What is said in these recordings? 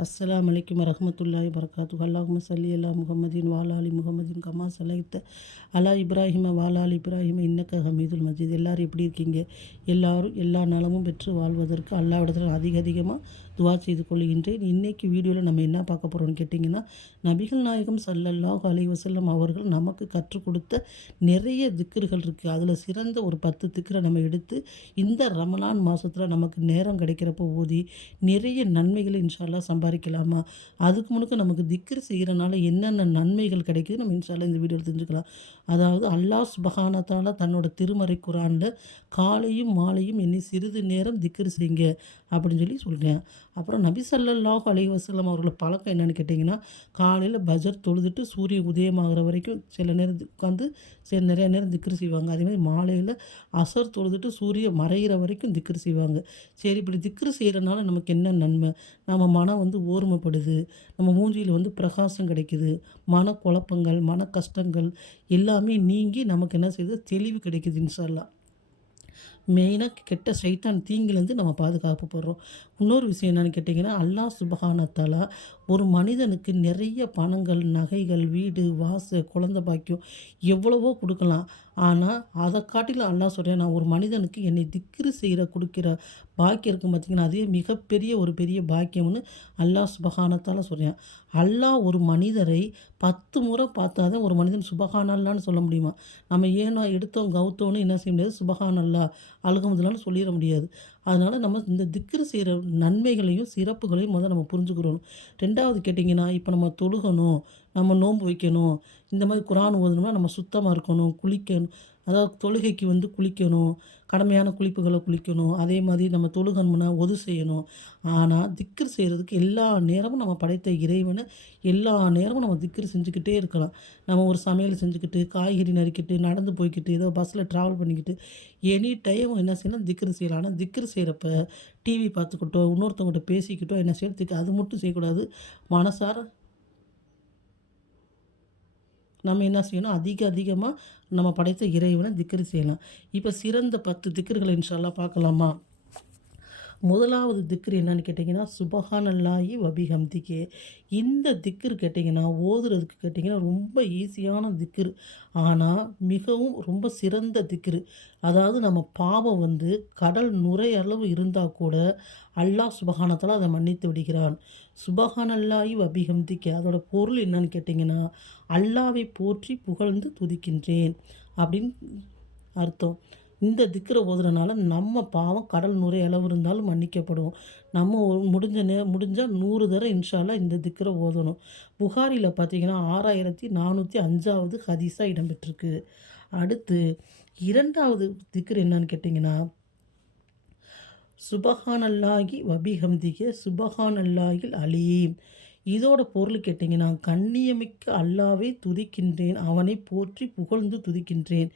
அஸ்ஸலாமு அலைக்கும் வரஹ்மத்துல்லாஹி வபரகாத்துஹு. அல்லாஹும்ம ஸல்லி அலா முஹம்மதின் வஅலா ஆலி முஹம்மதின் கமா ஸல்லைத அலா இப்ராஹிம வஅலா ஆலி இப்ராஹிம இன்னக ஹமீதுல் மஜீத். எல்லாரும் எப்படி இருக்கீங்க? எல்லாரும் எல்லா நலமும் பெற்று வாழ்வதற்கு அல்லாஹ்விடத்தில் அதிகமாக துவா செய்து கொள்கின்றேன். இன்றைக்கி வீடியோவில் நம்ம என்ன பார்க்க போகிறோம்னு கேட்டிங்கன்னா, நபிகள் நாயகம் ஸல்லல்லாஹு அலைஹி வஸல்லம் அவர்கள் நமக்கு கற்றுக் கொடுத்த நிறைய திக்ருகள் இருக்குது. அதில் சிறந்த ஒரு 10 திக்ரை நம்ம எடுத்து இந்த ரமலான் மாதத்தில் நமக்கு நேரம் கிடைக்கிறப்போ ஓதி நிறைய நன்மைகளை இன்ஷா அல்லாஹ் சம்பாதிக்கலாமா? அதுக்கு முன்னுக்கு நமக்கு திக்ர் செய்கிறனால என்னென்ன நன்மைகள் கிடைக்குது நம்ம இன்ஷா அல்லாஹ் இந்த வீடியோவில் தெரிஞ்சுக்கலாம். அதாவது அல்லாஹ் சுப்ஹானஹு வ தஆலா தன்னோட திருமறை குர்ஆனில் காலையும் மாலையும் என்னை சிறிது நேரம் திக்ர் செய்யுங்க அப்படின்னு சொல்கிறேன். அப்புறம் நபி ஸல்லல்லாஹு அலைஹி வஸல்லம் அவர்களோட பழக்கம் என்னென்னு கேட்டிங்கன்னா, காலையில் பஜர் தொழுதுட்டு சூரிய உதயமாகிற வரைக்கும் சில நேரம் உட்காந்து நிறைய நேரம் திக்ர் செய்வாங்க. அதேமாதிரி மாலையில் அசர் தொழுதுட்டு சூரியன் மறைகிற வரைக்கும் திக்ர் செய்வாங்க. சரி, இப்படி திக்ர் செய்கிறனால நமக்கு என்ன நன்மை? நம்ம மனம் ஓர்மைப்படுது, நம்ம மூஞ்சியில் பிரகாசம் கிடைக்குது, மனக்குழப்பங்கள் மன கஷ்டங்கள் எல்லாமே நீங்கி நமக்கு என்ன செய்யுது, தெளிவு கிடைக்குது இன்ஷா அல்லாஹ். மெயினாக கெட்ட சைத்தான் தீங்கிலேருந்து நம்ம பாதுகாப்பு போடுறோம். இன்னொரு விஷயம் என்னென்னு கேட்டிங்கன்னா, அல்லாஹ் சுப்ஹானஹு வ தஆலா ஒரு மனிதனுக்கு நிறைய பணங்கள், நகைகள், வீடு, குழந்தை பாக்கியம் எவ்வளவோ கொடுக்கலாம். ஆனால் அதை காட்டிலும் அல்லாஹ் சொல்கிறேன், நான் ஒரு மனிதனுக்கு என்னை திக்ரு கொடுக்கிற பாக்கியம் இருக்கும் பார்த்திங்கன்னா, அதே மிகப்பெரிய ஒரு பெரிய பாக்கியம்னு அல்லாஹ் சுப்ஹானஹு வ தஆலா சொல்கிறேன். அல்லாஹ் ஒரு மனிதரை 10 முறை பார்த்தா தான் ஒரு மனிதன் சுப்ஹானல்லான்னு சொல்ல முடியுமா? நம்ம ஏனோ எடுத்தோம் கவுத்தோன்னு என்ன செய்ய முடியாது, சுப்ஹானல்லாஹ் அல்ஹம்துலில்லாஹ்னு சொல்லிட முடியாது. அதனால் நம்ம இந்த திக்ரு செய்கிற நன்மைகளையும் சிறப்புகளையும் நம்ம புரிஞ்சுக்கிறோம். ரெண்டாவது கேட்டிங்கன்னா, இப்போ நம்ம தொழுகணும், நம்ம நோன்பு வைக்கணும், இந்த மாதிரி குர்ஆன் ஓதணும்னா நம்ம சுத்தமாக இருக்கணும், குளிக்கணும். அதாவது தொழுகைக்கு குளிக்கணும், கடமையான குளிப்புகளை குளிக்கணும். அதே மாதிரி நம்ம தொழுகணும்னா ஒது செய்யணும். ஆனால் திக்ரு செய்கிறதுக்கு எல்லா நேரமும் நம்ம படைத்த இறைவனை எல்லா நேரமும் நம்ம திக்ரு செஞ்சுக்கிட்டே இருக்கலாம். நம்ம ஒரு சமையல் செஞ்சுக்கிட்டு, காய்கறி நறுக்கிட்டு, நடந்து போய்க்கிட்டு, ஏதோ பஸ்ஸில் ட்ராவல் பண்ணிக்கிட்டு எனி டைம் என்ன செய்யலாம், திக்ரு செய்யலாம். ஆனால் திக்ரு செய்கிறப்ப டிவி பார்த்துக்கிட்டோ, இன்னொருத்தவங்கள்ட்ட பேசிக்கிட்டோ என்ன செய்யணும், அது மட்டும் செய்யக்கூடாது. மனசார நம்ம என்ன செய்யணும், அதிகமாக நம்ம படைத்த இறைவனை திக்ரு செய்யலாம். இப்போ சிறந்த 10 திக்ருகளை இன்ஷா அல்லாஹ் பார்க்கலாமா? முதலாவது திக்ரு என்னன்னு கேட்டிங்கன்னா, சுபஹானல்லாஹி வபிஹம்திஹி. இந்த திக்ரு கேட்டிங்கன்னா, ஓதுறதுக்கு கேட்டிங்கன்னா ரொம்ப ஈஸியான திக்ரு. ஆனால் மிகவும் ரொம்ப சிறந்த திக்ரு. அதாவது நம்ம பாவம் கடல் நுரையளவு இருந்தால் கூட அல்லாஹ் சுப்ஹானஹு வ தஆலா அதை மன்னித்து விடுகிறான். சுபஹானல்லாஹி வபிஹம்திஹி அதோட பொருள் என்னன்னு கேட்டிங்கன்னா, அல்லாஹ்வை போற்றி புகழ்ந்து துதிக்கின்றேன் அப்படின்னு அர்த்தம். இந்த திக்ரை ஓதுறனால நம்ம பாவம் கடல் நுரையளவு இருந்தாலும் மன்னிக்கப்படும். நம்ம முடிஞ்சால் 100 தடவை இன்ஷா அல்லாஹ் இந்த திக்ரை ஓதணும். புகாரியில் பார்த்தீங்கன்னா 6405வது ஹதீஸாக இடம்பெற்றிருக்கு. அடுத்து இரண்டாவது திக்ரு என்னன்னு கேட்டிங்கன்னா, சுபஹானல்லாஹி வபிஹம்திஹி சுபஹானல்லாஹில் அலீம். இதோட பொருள் கேட்டிங்கன்னா, கண்ணியமிக்க அல்லாஹ்வை துதிக்கின்றேன், அவனை போற்றி புகழ்ந்து துதிக்கின்றேன்.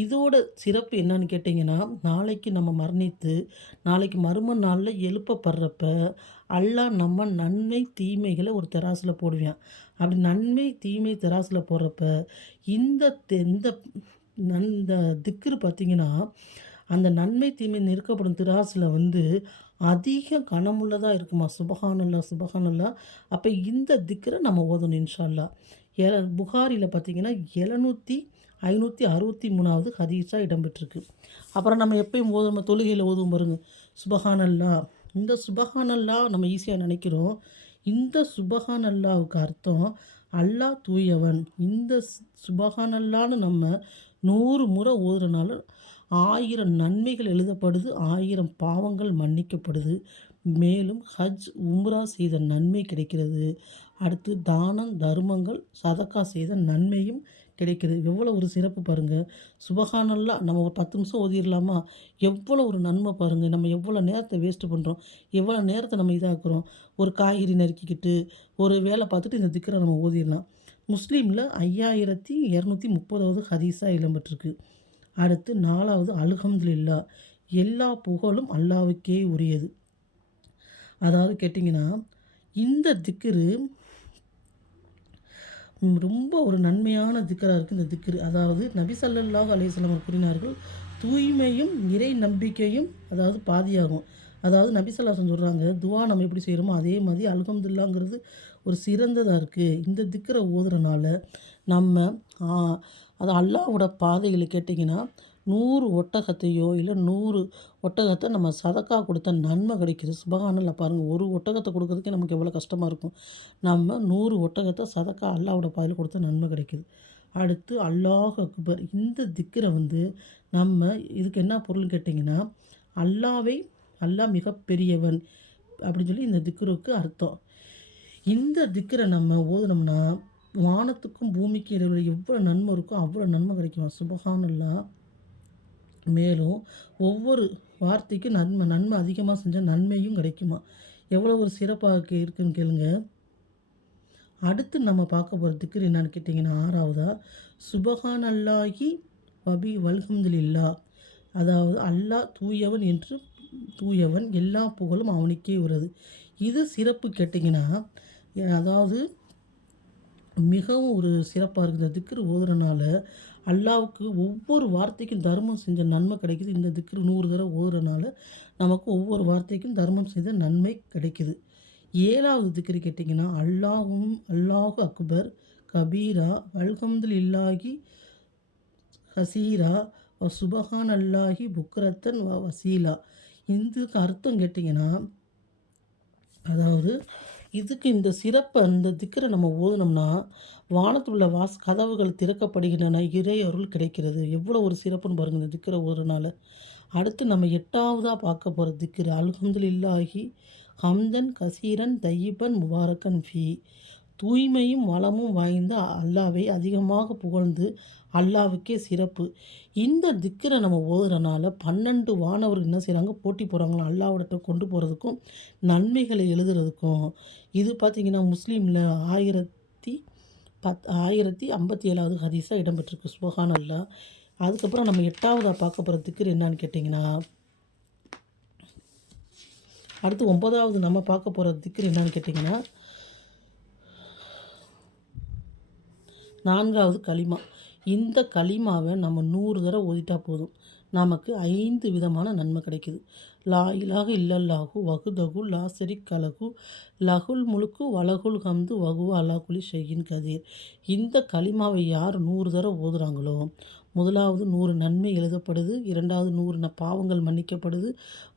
இதோட சிறப்பு என்னன்னு கேட்டிங்கன்னா, நாளைக்கு நம்ம மரணித்து நாளைக்கு மறும நாளில் எழுப்பப்படுறப்ப அல்லாஹ் நம்ம நன்மை தீமைகளை ஒரு தராசில் போடுவான். அப்படி நன்மை தீமை தராசில் போடுறப்ப இந்த இந்த திக்ரு பார்த்திங்கன்னா, அந்த நன்மை தீமை நிற்கப்படும் திராசில் அதிக கனமுள்ளதாக இருக்குமா. சுபஹானல்லாஹ் சுபஹானல்லாஹ். அப்போ இந்த திக்ரை நம்ம ஓதணும் இன்ஷா அல்லாஹ். புகாரியில் பார்த்திங்கன்னா 7563வது ஹதீஸாக இடம்பெற்றிருக்கு. அப்புறம் நம்ம எப்பயும் நம்ம தொழுகையில் ஓதுவோம் பாருங்க, சுபஹானல்லாஹ். இந்த சுபஹானல்லாஹ் நம்ம ஈஸியாக நினைக்கிறோம். இந்த சுபஹானல்லாஹ்வுக்கு அர்த்தம் அல்லாஹ் தூயவன். இந்த சுபஹானல்லான்னு நம்ம 100 முறை ஓதுறனால 1000 நன்மைகள் எழுதப்படுது, 1000 பாவங்கள் மன்னிக்கப்படுது. மேலும் ஹஜ் உம்ரா செய்த நன்மை கிடைக்கிறது. அடுத்து தானம் தர்மங்கள் சதக்கா செய்த நன்மையும் கிடைக்கிறது. எவ்வளோ ஒரு சிறப்பு பாருங்கள். சுபஹானல்லாஹ் நம்ம ஒரு 10 நிமிஷம் ஓதிடலாமா? எவ்வளோ ஒரு நன்மை பாருங்கள். நம்ம எவ்வளோ நேரத்தை வேஸ்ட்டு பண்ணுறோம், எவ்வளோ நேரத்தை நம்ம இதாக்குறோம். ஒரு காய்கறி நறுக்கிக்கிட்டு ஒரு வேலை பார்த்துட்டு இந்த திக்ரை நம்ம ஓதிடலாம். முஸ்லீமில் 5230வது ஹதீஸாக இடம்பெற்றிருக்கு. அடுத்து 4வது அல்ஹம்துலில்லாஹ். எல்லா புகழும் அல்லாஹ்வுக்கே உரியது. அதாவது கேட்டிங்கன்னா, இந்த திக்ரு ரொம்ப ஒரு நன்மையான திக்ராக இருக்குது. இந்த திக்ரு அதாவது நபி ஸல்லல்லாஹு அலைஹி வஸல்லம் கூறினார்கள், தூய்மையும் இறை நம்பிக்கையும் அதாவது பாதியாகும். அதாவது நபி ஸல்லல்லாஹு அலைஹி வஸல்லம் சொல்கிறாங்க, துவா நம்ம எப்படி செய்கிறோமோ அதே மாதிரி அல்ஹம்துலில்லாஹ்ங்கிறது ஒரு சிறந்ததாக இருக்குது. இந்த திக்ரை ஓதுறனால நம்ம அது அல்லாஹ்வோட பாதையில் கேட்டிங்கன்னா 100 ஒட்டகத்தையோ இல்லை 100 ஒட்டகத்தை நம்ம சதக்கா கொடுத்த நன்மை கிடைக்குது. சுபஹானல்லாஹ். பாருங்கள், ஒரு ஒட்டகத்தை கொடுக்கறதுக்கே நமக்கு எவ்வளோ கஷ்டமாக இருக்கும். நம்ம 100 ஒட்டகத்தை சதக்கா அல்லாஹ்வோட பாதையில் கொடுத்த நன்மை கிடைக்குது. அடுத்து அல்லாஹ் அக்பர். இந்த திக்ரை நம்ம இதுக்கு என்ன பொருள்னு கேட்டிங்கன்னா, அல்லாஹ்வை அல்லாஹ் மிகப்பெரியவன் அப்படின்னு சொல்லி இந்த திக்ருக்கு அர்த்தம். இந்த திக்ரை நம்ம ஓதுனோம்னா வானத்துக்கும் பூமிக்கும் இடையில எவ்வளோ நன்மை இருக்கோ அவ்வளோ நன்மை கிடைக்கும். சுபஹானல்லாஹ். மேலும் ஒவ்வொரு வார்த்தைக்கும் நன்மை அதிகமாக செஞ்சால் நன்மையும் கிடைக்குமா. எவ்வளோ ஒரு சிறப்பாக இருக்குன்னு கேளுங்க. அடுத்து நம்ம பார்க்க போகிற திக்ர் என்னன்னு கேட்டிங்கன்னா, 6வதா சுபஹானல்லாஹி வபி வல்ஹம்துலில்லாஹ். அதாவது அல்லாஹ் தூயவன் என்று தூயவன், எல்லா புகழும் அவனுக்கே உரியது. இது சிறப்பு கேட்டிங்கன்னா, அதாவது மிகவும் ஒரு சிறப்பாக இருக்குது. இந்த திக்ரு ஓதுறனால அல்லாஹ்வுக்கு ஒவ்வொரு வார்த்தைக்கும் தர்மம் செஞ்ச நன்மை கிடைக்குது. இந்த திக்ரு 100 தடவை ஓதுறனால நமக்கு ஒவ்வொரு வார்த்தைக்கும் தர்மம் செய்த நன்மை கிடைக்குது. 7வது திக்ரு கேட்டிங்கன்னா, அல்லாஹு அக்பர் கபீரா வல்ஹம்துலில்லாஹி ஹசீரா வ சுபஹானல்லாஹி புக்ரத்தன் வ வசீலா. இதுக்கு அர்த்தம் கேட்டிங்கன்னா, அதாவது இதுக்கு இந்த சிறப்பு அந்த திக்ரை நம்ம ஓதுனோம்னா வானத்தில் உள்ள கதவுகள் திறக்கப்படுகின்றன, இறை அருள் கிடைக்கிறது. எவ்வளோ ஒரு சிறப்புன்னு பாருங்கள் இந்த திக்ரை ஓதுறனால. அடுத்து நம்ம 8வதாக பார்க்க போகிற திக்ரு அல்ஹம்துலில்லாஹி ஹம்தன் கசீரன் தையிபன் முபாரக்கன் ஃபீ. தூய்மையும் வளமும் வாய்ந்த அல்லாவை அதிகமாக புகழ்ந்து அல்லாவுக்கே சிறப்பு. இந்த திக்ரை நம்ம ஓதுறனால 12 வானவர்கள் என்ன செய்கிறாங்க, போட்டி போகிறாங்களா அல்லாஹ்விடத்தை கொண்டு போகிறதுக்கும் நன்மைகளை எழுதுறதுக்கும். இது பார்த்திங்கன்னா முஸ்லீமில் 1057வது ஹதீஸாக இடம்பெற்றிருக்கு. சுபஹானல்லாஹ். அதுக்கப்புறம் நம்ம 8வதாக பார்க்க போகிற திக்ர் என்னன்னு கேட்டிங்கன்னா, அடுத்து 9வது நம்ம பார்க்க போகிற திக்ர் என்னன்னு கேட்டிங்கன்னா, 4வது கலிமா. இந்த கலிமாவை நம்ம 100 தடவை ஓதிட்டா போதும், நமக்கு 5 விதமான நன்மை கிடைக்குது. லா இலாஹ இல்லல்லாஹு வஹ்தஹு லா ஷரீக்க லஹு லஹுல் முல்கு வலகுல் ஹம்து வஹுவ அலா குல்லி ஷைஇன் கதீர். இந்த கலிமாவை யார் 100 தடவை ஓதுறாங்களோ, முதலாவது 100 நன்மை எழுதப்படுது, 2வது 100 பாவங்கள் மன்னிக்கப்படுது,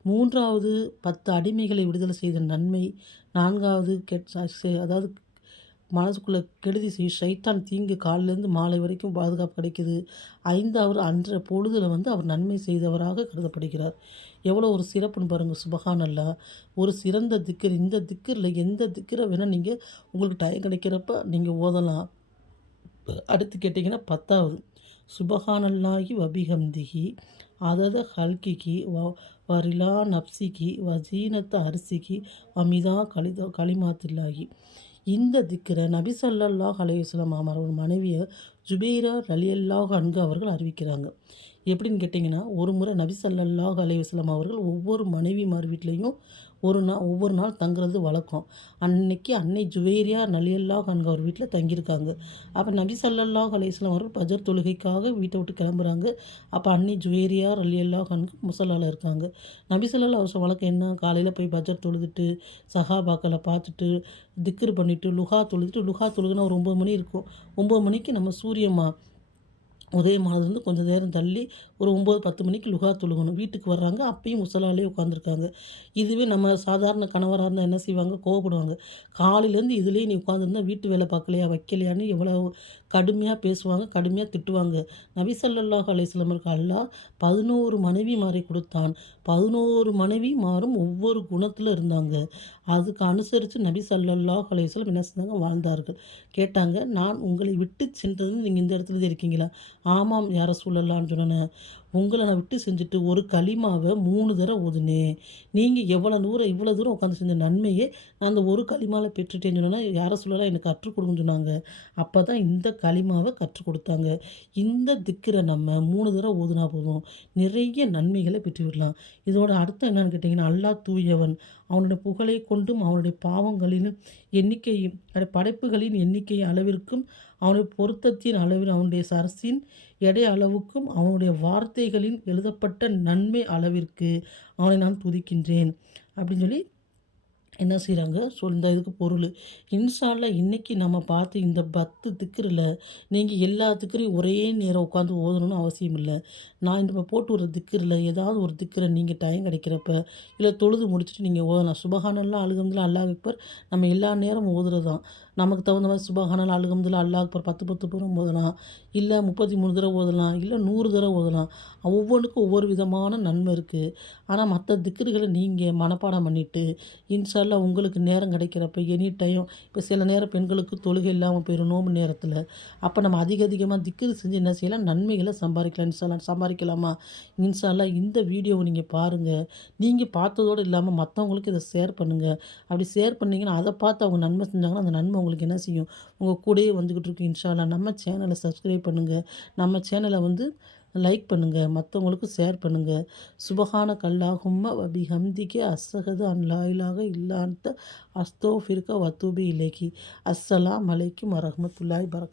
3வது 10 அடிமைகளை விடுதலை செய்த நன்மை, 4வது அதாவது மனசுக்குள்ளே கெடுதி ஷைத்தான் தீங்கு காலிலேருந்து மாலை வரைக்கும் பாதுகாப்பு கிடைக்குது, 5வது அன்ற பொழுதில் அவர் நன்மை செய்தவராக கருதப்படுகிறார். எவ்வளோ ஒரு சிறப்புன்னு பாருங்கள். சுபஹானல்லாஹ். ஒரு சிறந்த திக்ர். இந்த திக்ரில் எந்த திக்ரை வேணால் நீங்கள் உங்களுக்கு டைம் கிடைக்கிறப்ப நீங்கள் ஓதலாம். அடுத்து கேட்டிங்கன்னா 10வது சுபஹானல்லாஹி வபிஹம்திஹி அதத ஹல்கிகி வரிலா நப்சிகி வசீனத்த அரிசிகி வமிதா கலிமாத்தில்லாஹி. இந்த திக்ரை நபி ஸல்லல்லாஹு அலைஹி வஸல்லம் அவர்கள் மனைவியை ஜுபைரா ரலியல்லாஹு அன்ஹா அவர்கள் அறிவிக்கிறாங்க. எப்படின்னு கேட்டிங்கன்னா, ஒரு முறை நபி ஸல்லல்லாஹு அலைஹி வஸல்லம் அவர்கள் ஒவ்வொரு மனைவிமார் வீட்லேயும் ஒவ்வொரு நாள் தங்குறது வழக்கம். அன்னைக்கு அன்னை ஜுவைரியா ரலியல்லாஹு அன்ஹா அவர் வீட்டில் தங்கியிருக்காங்க. அப்போ நபி ஸல்லல்லாஹு அலைஹி வஸல்லம் அவர்கள் பஜர் தொழுகைக்காக வீட்டை விட்டு கிளம்புறாங்க. அப்போ அன்னை ஜுவைரியா ரலியல்லாஹு அன்ஹா முஸல்லால இருக்காங்க. நபி ஸல்லல்லாஹு அலைஹி வஸல்லம் வழக்கம் என்ன, காலையில் போய் பஜர் தொழுதுட்டு சஹாபாக்களை பார்த்துட்டு திக்ர் பண்ணிவிட்டு லுஹா தொழுதுன்னா ஒரு 9 மணி இருக்கும். 9 மணிக்கு நம்ம சூரியமா உதயமானதுலேருந்து கொஞ்சம் நேரம் தள்ளி ஒரு 9-10 மணிக்கு லுஹா தொழுகணும். வீட்டுக்கு வர்றாங்க, அப்பயும் முசல்லாலே உட்காந்துருக்காங்க. இதுவே நம்ம சாதாரண கணவராக இருந்தால் என்ன செய்வாங்க, கோவப்படுவாங்க. காலையிலேருந்து இதுலேயே நீ உட்காந்துருந்தா வீட்டு வேலை பார்க்கலையா வைக்கலையான்னு எவ்வளோ கடுமையாக பேசுவாங்க, கடுமையாக திட்டுவாங்க. நபி ஸல்லல்லாஹு அலைஹி வஸல்லமுக்கு அல்லாஹ் 11 மனைவிமாரை கொடுத்தான். 11 மனைவிமாரும் ஒவ்வொரு குணத்தில் இருந்தாங்க. அதுக்கு அனுசரித்து நபி ஸல்லல்லாஹு அலைஹி வஸல்லம் என்ன செஞ்சாங்க, வாழ்ந்தார்கள். கேட்டாங்க, நான் உங்களை விட்டு சென்றது நீங்கள் இந்த இடத்துல தான் இருக்கீங்களா? ஆமாம் யா ரசூலல்லாஹ்னு சொன்னேன். உங்களை நான் விட்டு செஞ்சுட்டு ஒரு கலிமாவை 3 தடவை ஓதுனேன். நீங்கள் இவ்வளோ தூரம் உட்காந்து செஞ்ச நன்மையே நான் அந்த ஒரு கலிமாவில் பெற்றுட்டேன்னு சொன்னால் யா ரசூலல்லாஹ் எனக்கு கற்றுக் கொடுங்கன்னு சொன்னாங்க. அப்போ தான் இந்த கலிமாவை கற்றுக் கொடுத்தாங்க. இந்த திக்ரை நம்ம 3 தடவை ஓதுனா போதும், நிறைய நன்மைகளை பெற்றுவிடலாம். இதோட அர்த்தம் என்னன்னு கேட்டிங்கன்னா, அல்லாஹ் தூயவன், அவனுடைய புகழை கொண்டும் அவனுடைய பாவங்களின் எண்ணிக்கையும் படைப்புகளின் எண்ணிக்கை அளவிற்கும் அவனுடைய பொருத்தத்தின் அளவில் அவனுடைய சரசின் எடை அளவுக்கும் அவனுடைய வார்த்தைகளின் எழுதப்பட்ட நன்மை அளவிற்கு அவனை நான் துதிக்கின்றேன். அப்படின்னு சொல்லி என்ன செய்கிறாங்க இந்த இதுக்கு பொருள். இன்ஷா அல்லாஹ் இன்னைக்கு நம்ம பார்த்து இந்த 10 திக்ருல நீங்கள் எல்லா திக்ரையும் ஒரே நேரம் உட்காந்து ஓதணும்னு அவசியம் இல்லை. நான் இந்த இப்போ போட்டு ஒரு திக்ரில் ஏதாவது ஒரு திக்ரை நீங்கள் டைம் கிடைக்கிறப்ப இல்லை தொழுது முடிச்சுட்டு நீங்கள் ஓதலாம். சுபஹானல்லாஹ், அல்ஹம்துலில்லாஹ், அல்லாஹ் அக்பர் நம்ம எல்லா நேரமும் ஓதுறது தான். நமக்கு தகுந்த மாதிரி சுபஹானல்லாஹ், அல்ஹம்துலில்லாஹ், அல்லாஹ் அக்பர் 10 10 புறம் ஓதலாம். இல்லை 33 தடவை ஓதலாம். இல்லை 100 தடவை ஓதலாம். ஒவ்வொன்றுக்கும் ஒவ்வொரு விதமான நன்மை இருக்குது. ஆனால் மற்ற திக்ருகளை நீங்கள் மனப்பாடம் பண்ணிவிட்டு இன்ஷா அல்லாஹ் உங்களுக்கு நேரம் கிடைக்கிறப்ப எனி டைம் இப்போ சில நேரம் பெண்களுக்கு தொழுகை இல்லாமல் போயிடும் நோம்பு நேரத்தில். அப்போ நம்ம அதிகமாக திக்ரு செஞ்சு என்ன செய்யலாம், நன்மைகளை சம்பாதிக்கலாம். இன்ஷா அல்லாஹ் சம்பாதிக்கலாமா? இன்ஷா அல்லாஹ் இந்த வீடியோவை நீங்கள் பாருங்கள். நீங்கள் பார்த்ததோடு இல்லாமல் மற்றவங்களுக்கு இதை ஷேர் பண்ணுங்கள். அப்படி ஷேர் பண்ணிங்கன்னா அதை பார்த்து அவங்க நன்மை செஞ்சாங்கன்னா அந்த நன்மை உங்களுக்கு என்ன செய்யும், உங்கள் கூடயே வந்துக்கிட்டு இருக்கு. இன்ஷா அல்லாஹ் நம்ம சேனலை சப்ஸ்கிரைப் பண்ணுங்கள். நம்ம சேனலை லைக் பண்ணுங்கள். மற்றவங்களுக்கு ஷேர் பண்ணுங்கள். சுபஹானக அல்லாஹும்ம வ பிஹம்திக அஸ்ஸஹது அன் லா இலாஹ இல்லா அன்த அஸ்தக்ஃபிருக வ அத்தூபு இலைக்கி. அஸ்ஸலாமு அலைக்கும் வரஹ்மத்துல்லாஹி வபரகாத்துஹு.